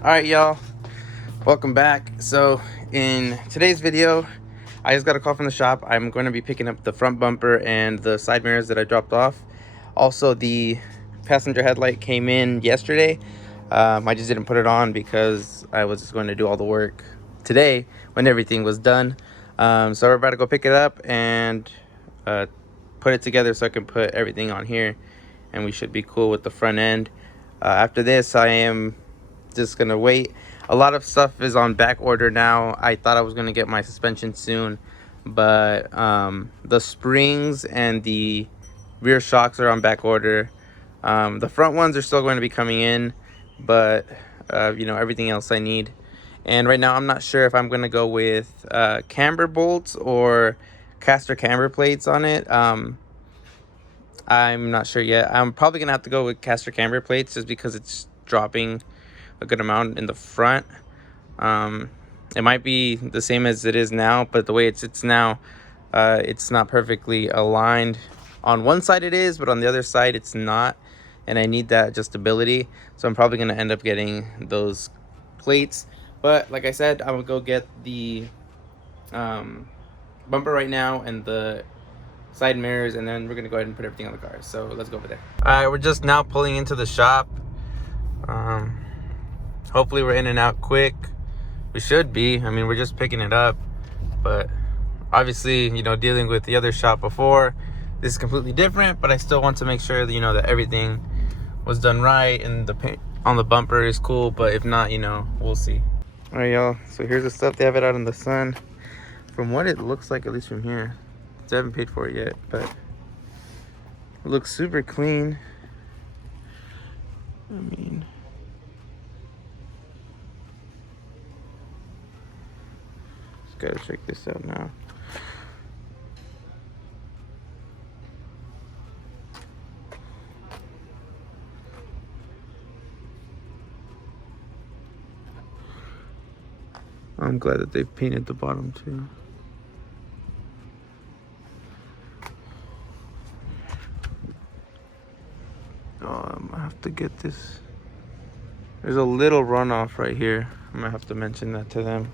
Alright, y'all, welcome back. So in today's video, I just got a call from the shop. I'm going to be picking up the front bumper and the side mirrors that I dropped off. Also, the passenger headlight came in yesterday. I just didn't put it on because I was just going to do all the work today when everything was done. So we're about to go pick it up and put it together so I can put everything on here, and we should be cool with the front end. After this, I am just gonna wait. A lot of stuff is on back order now. I thought I was gonna get my suspension soon, but the springs and the rear shocks are on back order. The front ones are still going to be coming in, but you know, everything else I need. And right now I'm not sure if I'm gonna go with camber bolts or caster camber plates on it. I'm not sure yet. I'm probably gonna have to go with caster camber plates just because it's dropping a good amount in the front. It might be the same as it is now, but the way it sits now, it's not perfectly aligned. On one side it is, but on the other side it's not, and I need that adjustability, so I'm probably gonna end up getting those plates. But like I said, I'm gonna go get the bumper right now and the side mirrors, and then we're gonna go ahead and put everything on the car. So let's go over there. All right, we're just now pulling into the shop. Hopefully we're in and out quick. We should be. I mean, we're just picking it up, but obviously, you know, dealing with the other shop before, this is completely different, but I still want to make sure that, you know, that everything was done right and the paint on the bumper is cool. But if not, you know, we'll see. All right, y'all, so here's the stuff. They have it out in the sun. From what it looks like, at least from here, I haven't paid for it yet, but it looks super clean. I mean, just gotta check this out now. I'm glad that they painted the bottom too. I'm gonna have to get this. There's a little runoff right here. I'm gonna have to mention that to them.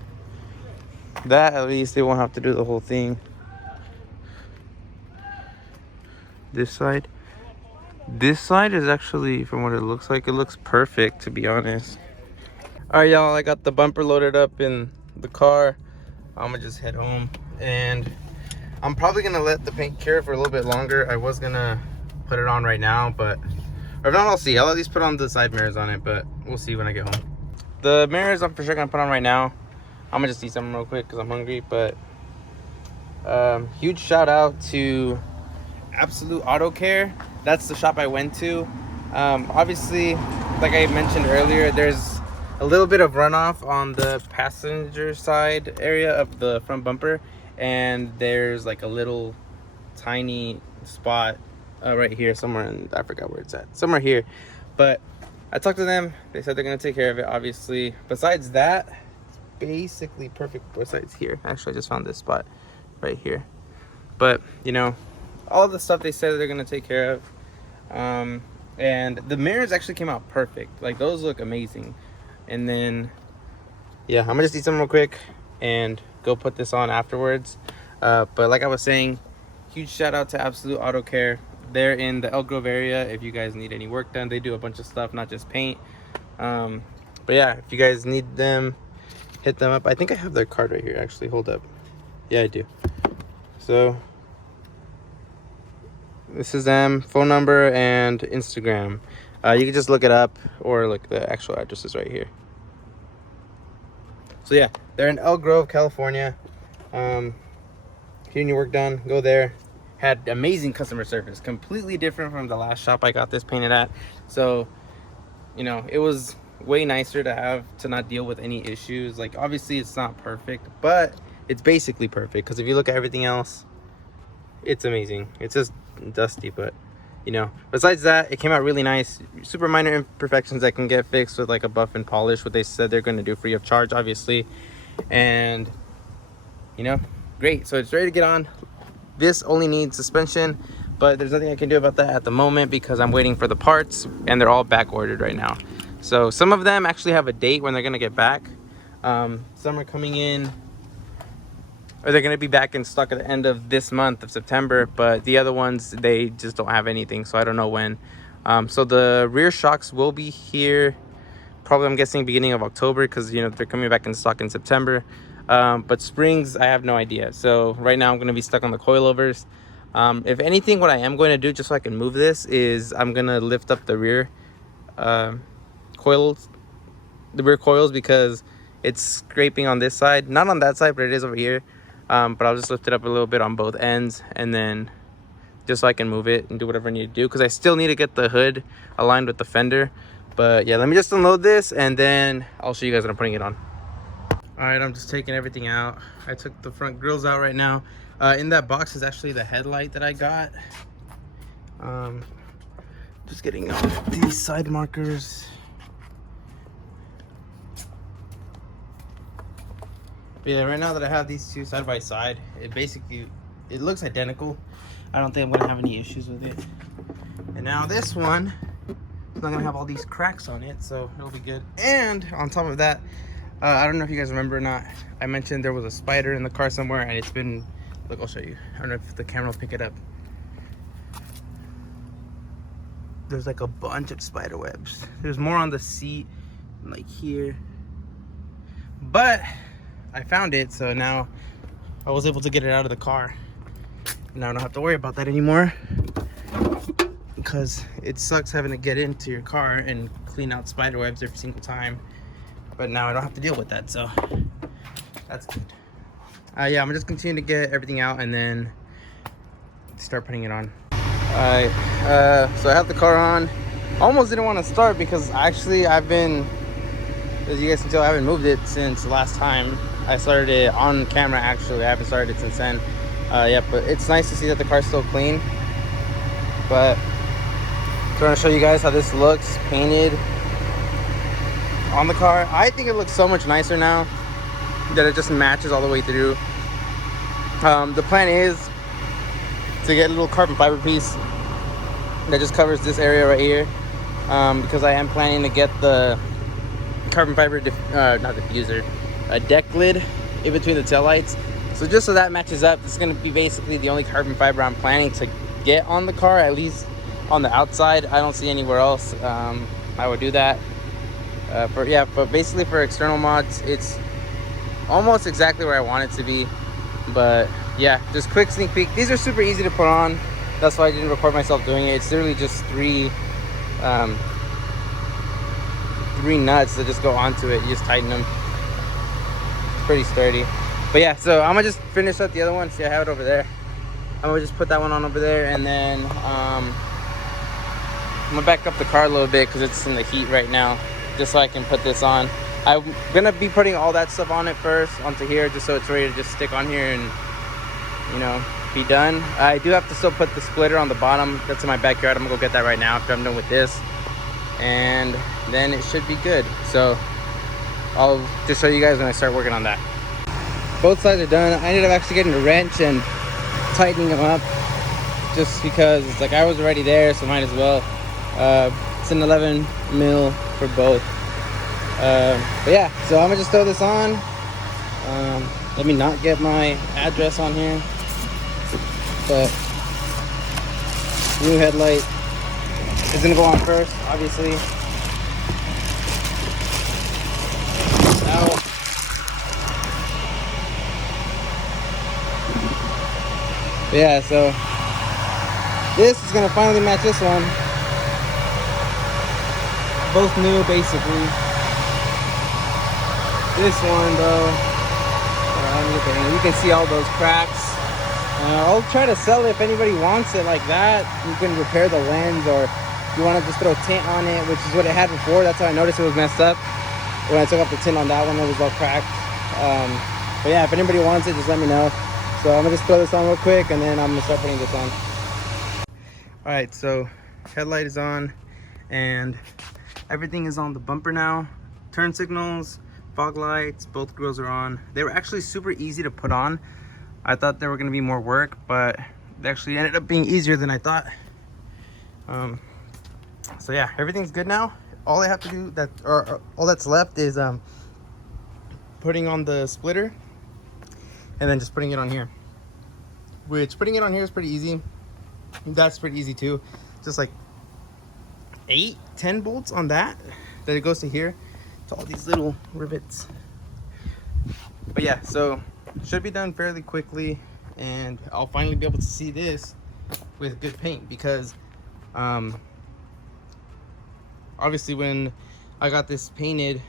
That at least they won't have to do the whole thing. This side is actually, from what it looks like, it looks perfect, to be honest. All right, y'all, I got the bumper loaded up in the car. I'm gonna just head home, and I'm probably gonna let the paint cure for a little bit longer. I was gonna put it on right now, but or if not, I'll see. I'll at least put on the side mirrors on it, but we'll see when I get home. The mirrors I'm for sure gonna put on right now. I'm gonna just eat something real quick because I'm hungry. But huge shout out to Absolute Auto Care. That's the shop I went to. Obviously, like I mentioned earlier, there's a little bit of runoff on the passenger side area of the front bumper, and there's like a little tiny spot right here somewhere, and I forgot where it's at, somewhere here. But I talked to them. They said they're gonna take care of it. Obviously, besides that, it's basically perfect. Besides here, actually, I just found this spot right here. But you know, all the stuff they said they're gonna take care of. And the mirrors actually came out perfect. Like, those look amazing. And then yeah, I'm gonna just eat some real quick and go put this on afterwards. But like I was saying, huge shout out to Absolute Auto Care. They're in the Elk Grove area. If you guys need any work done, they do a bunch of stuff, not just paint. But yeah, if you guys need them, hit them up. I think I have their card right here, actually. Hold up. Yeah, I do. So this is them, phone number and Instagram. You can just look it up, or look, the actual address is right here. So yeah, they're in Elk Grove, California. If you need your work done, go there. Had amazing customer service, completely different from the last shop I got this painted at. So, you know, it was way nicer to have to not deal with any issues. Like, obviously it's not perfect, but it's basically perfect, because if you look at everything else, it's amazing. It's just dusty, but you know, besides that, it came out really nice. Super minor imperfections that can get fixed with like a buff and polish, what they said they're going to do free of charge, obviously. And you know, great. So it's ready to get on. This only needs suspension, but there's nothing I can do about that at the moment because I'm waiting for the parts, and they're all back ordered right now. So some of them actually have a date when they're gonna get back. Some are coming in, or they're gonna be back in stock at the end of this month of September, but the other ones, they just don't have anything, so I don't know when. So the rear shocks will be here probably, I'm guessing, beginning of October, because you know they're coming back in stock in September. But springs, I have no idea. So right now I'm going to be stuck on the coilovers. If anything, what I am going to do, just so I can move this, is I'm going to lift up the rear coils, because it's scraping on this side, not on that side, but it is over here. But I'll just lift it up a little bit on both ends, and then just so I can move it and do whatever I need to do, because I still need to get the hood aligned with the fender. But yeah, let me just unload this and then I'll show you guys when I'm putting it on. All right, I'm just taking everything out. I took the front grills out right now. In that box is actually the headlight that I got. Just getting out these side markers. But yeah, right now that I have these two side by side, it looks identical. I don't think I'm gonna have any issues with it. And now this one, it's not gonna have all these cracks on it, so it'll be good. And on top of that, I don't know if you guys remember or not, I mentioned there was a spider in the car somewhere, and it's been, look, I'll show you. I don't know if the camera will pick it up. There's like a bunch of spider webs. There's more on the seat, like here. But I found it, so now I was able to get it out of the car. Now I don't have to worry about that anymore, because it sucks having to get into your car and clean out spider webs every single time. But now I don't have to deal with that, so that's good. Yeah, I'm gonna just continue to get everything out and then start putting it on. Alright, so I have the car on. Almost didn't want to start because actually I've been, as you guys can tell, I haven't moved it since the last time. I started it on camera actually. I haven't started it since then. Yeah, but it's nice to see that the car's still clean. But I'm trying to show you guys how this looks painted on the car. I think it looks so much nicer now that it just matches all the way through. The plan is to get a little carbon fiber piece that just covers this area right here, because I am planning to get the carbon fiber not diffuser, a deck lid in between the taillights. So just so that matches up, this is going to be basically the only carbon fiber I'm planning to get on the car, at least on the outside. I don't see anywhere else I would do that. But basically for external mods, it's almost exactly where I want it to be. But yeah, just quick sneak peek. These are super easy to put on. That's why I didn't record myself doing it. It's literally just three nuts that just go onto it. You just tighten them. It's pretty sturdy. But yeah, so I'm gonna just finish up the other one. See, I have it over there. I'm gonna just put that one on over there, and then I'm gonna back up the car a little bit because it's in the heat right now, just so I can put this on. I'm gonna be putting all that stuff on it first onto here, just so it's ready to just stick on here and, you know, be done. I do have to still put the splitter on the bottom. That's in my backyard. I'm gonna go get that right now after I'm done with this, and then it should be good. So I'll just show you guys when I start working on that. Both sides are done. I ended up actually getting a wrench and tightening them up, just because it's like I was already there, so might as well. It's an 11 mil for both. But yeah, so I'm gonna just throw this on. Let me not get my address on here, but new headlight is gonna go on first, obviously. Ow. But yeah, so this is gonna finally match this one. Both new, basically. This one though, you can see all those cracks. I'll try to sell it if anybody wants it like that. You can repair the lens, or if you want to just throw tint on it, which is what it had before. That's how I noticed it was messed up. When I took off the tint on that one, it was all cracked. But yeah, if anybody wants it, just let me know. So I'm gonna just throw this on real quick, and then I'm gonna start putting this on. All right, so headlight is on, and everything is on the bumper now. Turn signals, fog lights, both grills are on. They were actually super easy to put on. I thought there were going to be more work, but they actually ended up being easier than I thought. So yeah, everything's good now. all I have to do or all that's left is putting on the splitter and then just putting it on here, which putting it on here is pretty easy. That's pretty easy too. Just like 8-10 bolts on that it goes to here, to all these little rivets. But yeah, so should be done fairly quickly, and I'll finally be able to see this with good paint, because obviously when I got this painted,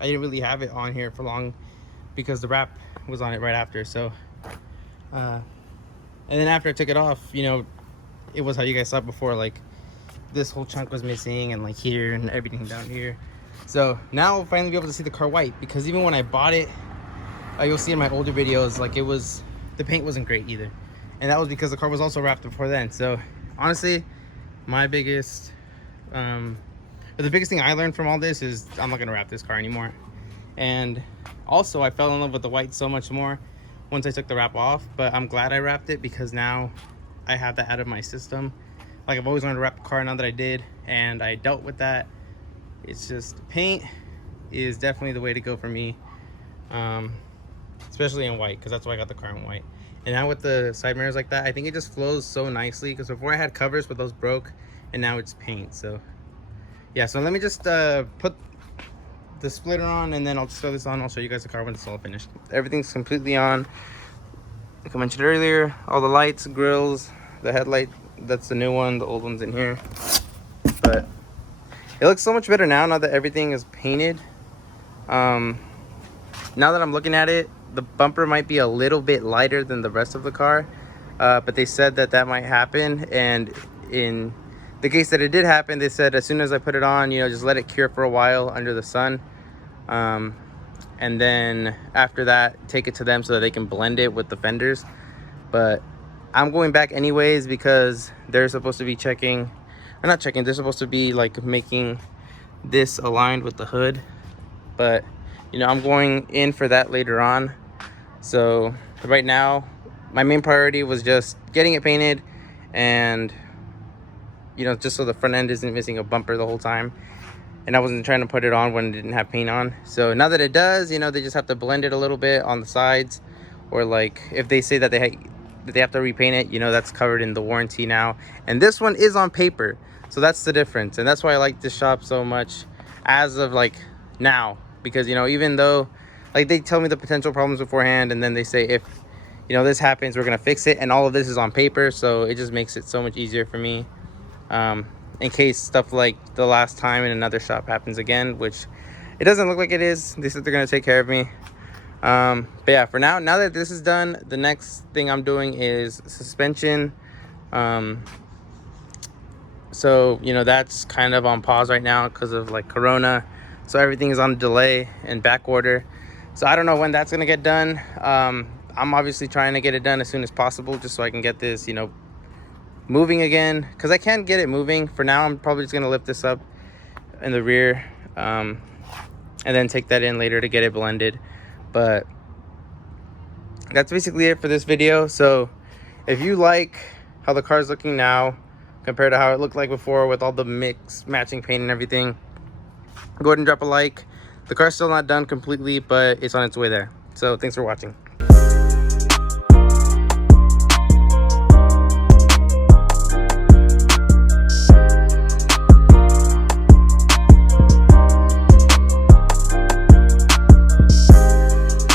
I didn't really have it on here for long because the wrap was on it right after. So and then after I took it off, you know, it was how you guys saw before, like this whole chunk was missing, and like here and everything down here. So now I'll finally be able to see the car white, because even when I bought it, you'll see in my older videos, like the paint wasn't great either, and that was because the car was also wrapped before then. So honestly, my biggest the biggest thing I learned from all this is I'm not gonna wrap this car anymore. And also I fell in love with the white so much more once I took the wrap off, but I'm glad I wrapped it, because now I have that out of my system. Like, I've always wanted to wrap the car, now that I did, and I dealt with that. It's just, paint is definitely the way to go for me, especially in white, because that's why I ut the car in white. And now with the side mirrors like that, I think it just flows so nicely, because before I had covers, but those broke, and now it's paint. So yeah, so let me just put the splitter on, and then I'll just throw this on. I'll show you guys the car when it's all finished. Everything's completely on. Like I mentioned earlier, all the lights, grills, the headlight, that's the new one, the old one's in here. But it looks so much better now that everything is painted. Now that I'm looking at it, the bumper might be a little bit lighter than the rest of the car, but they said that might happen, and in the case that it did happen, they said as soon as I put it on, you know, just let it cure for a while under the sun, and then after that, take it to them so that they can blend it with the fenders. But I'm going back anyways, because they're supposed to be checking, or not checking, they're supposed to be like making this aligned with the hood. But you know, I'm going in for that later on. So right now, my main priority was just getting it painted, and you know, just so the front end isn't missing a bumper the whole time, and I wasn't trying to put it on when it didn't have paint on. So now that it does, you know, they just have to blend it a little bit on the sides, or like if they say that they have to repaint it, you know, that's covered in the warranty now. And this one is on paper, so that's the difference. And that's why I like this shop so much as of like now, because you know, even though like they tell me the potential problems beforehand, and then they say if you know this happens, we're gonna fix it, and all of this is on paper, so it just makes it so much easier for me, in case stuff like the last time in another shop happens again, which it doesn't look like it is. They said they're gonna take care of me. But yeah, for now that this is done, the next thing I'm doing is suspension. So you know, that's kind of on pause right now because of like Corona, so everything is on delay and back order. So I don't know when that's gonna get done. I'm obviously trying to get it done as soon as possible, just so I can get this, you know, moving again, because I can get it moving. For now, I'm probably just gonna lift this up in the rear, and then take that in later to get it blended. But that's basically it for this video. So if you like how the car's looking now compared to how it looked like before with all the mix matching paint and everything, go ahead and drop a like. The car's still not done completely, but it's on its way there. So thanks for watching.